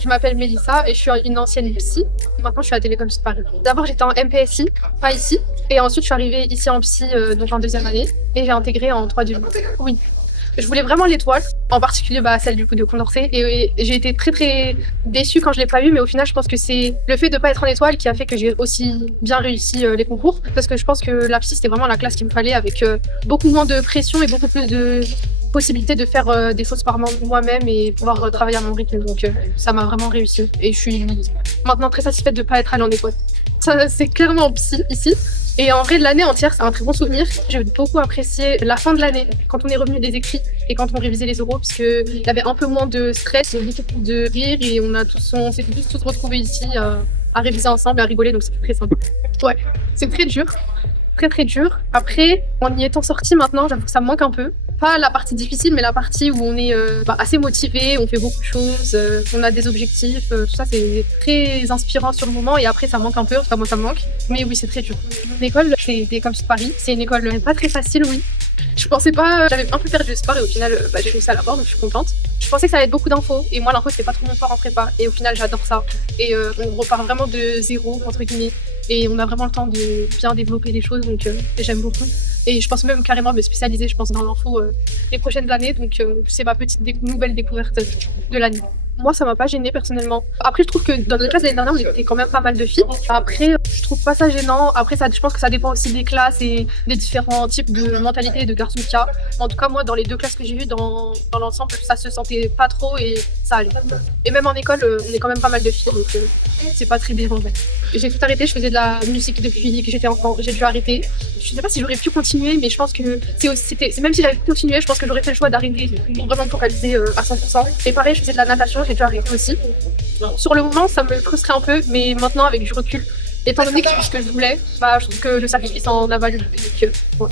Je m'appelle Mélissa et je suis une ancienne psy. Maintenant, je suis à Télécom Sud Paris. D'abord, j'étais en MPSI, pas ici. Et ensuite, je suis arrivée ici en psy, donc en deuxième année. Et j'ai intégré en 3e. Oui. Je voulais vraiment l'étoile, en particulier celle du coup de Condorcet. Et j'ai été très très déçue quand je l'ai pas eu, mais au final, je pense que c'est le fait de pas être en étoile qui a fait que j'ai aussi bien réussi les concours. Parce que je pense que la psy, c'était vraiment la classe qu'il me fallait, avec beaucoup moins de pression et beaucoup plus de possibilité de faire des choses par moi-même et pouvoir travailler à mon rythme. Donc ça m'a vraiment réussi. Et je suis maintenant très satisfaite de ne pas être allée en école. Ça, c'est clairement en psy ici. Et en vrai, de l'année entière, c'est un très bon souvenir. J'ai beaucoup apprécié la fin de l'année, quand on est revenu des écrits et quand on révisait les oraux, parce qu'il y avait un peu moins de stress, beaucoup plus de rire et on s'est tous retrouvés ici à réviser ensemble et à rigoler, donc c'était très sympa. Ouais, c'est très dur. Très très dur. Après, en y étant sorti maintenant, j'avoue que ça me manque un peu. Pas la partie difficile, mais la partie où on est assez motivé, on fait beaucoup de choses, on a des objectifs, tout ça c'est très inspirant sur le moment et après ça manque un peu, en tout cas moi ça me manque. Mais oui, c'est très dur. L'école, c'est Télécom Sud Paris, c'est une école pas très facile, oui. Je pensais pas, j'avais un peu perdu espoir et au final j'ai réussi à l'avoir, donc je suis contente. Je pensais que ça allait être beaucoup d'infos et moi l'info c'était pas trop mon fort en prépa et au final j'adore ça. Et on repart vraiment de zéro entre guillemets et on a vraiment le temps de bien développer les choses, donc j'aime beaucoup. Et je pense même carrément me spécialiser, je pense, dans l'info les prochaines années, donc c'est ma petite nouvelle découverte de l'année. Moi, ça m'a pas gênée personnellement. Après, je trouve que dans notre classe l'année dernière, on était quand même pas mal de filles. Après, je trouve pas ça gênant. Après, je pense que ça dépend aussi des classes et des différents types de mentalités de garçons qu'il y a. En tout cas, moi, dans les 2 classes que j'ai eues, dans l'ensemble, ça se sentait pas trop et ça allait. Et même en école, on est quand même pas mal de filles, donc c'est pas très dérangeant. J'ai tout arrêté, je faisais de la musique depuis que j'étais enfant. J'ai dû arrêter. Je sais pas si j'aurais pu continuer, mais je pense que même si j'avais pu continuer, je pense que j'aurais fait le choix d'arrêter pour vraiment me focaliser à 100%. Et pareil, je faisais de la natation, j'ai dû arrêter aussi. Sur le moment, ça me frustrait un peu, mais maintenant, avec du recul, étant donné que c'est ce que je voulais, je trouve que le sacrifice en a valu. Donc, ouais.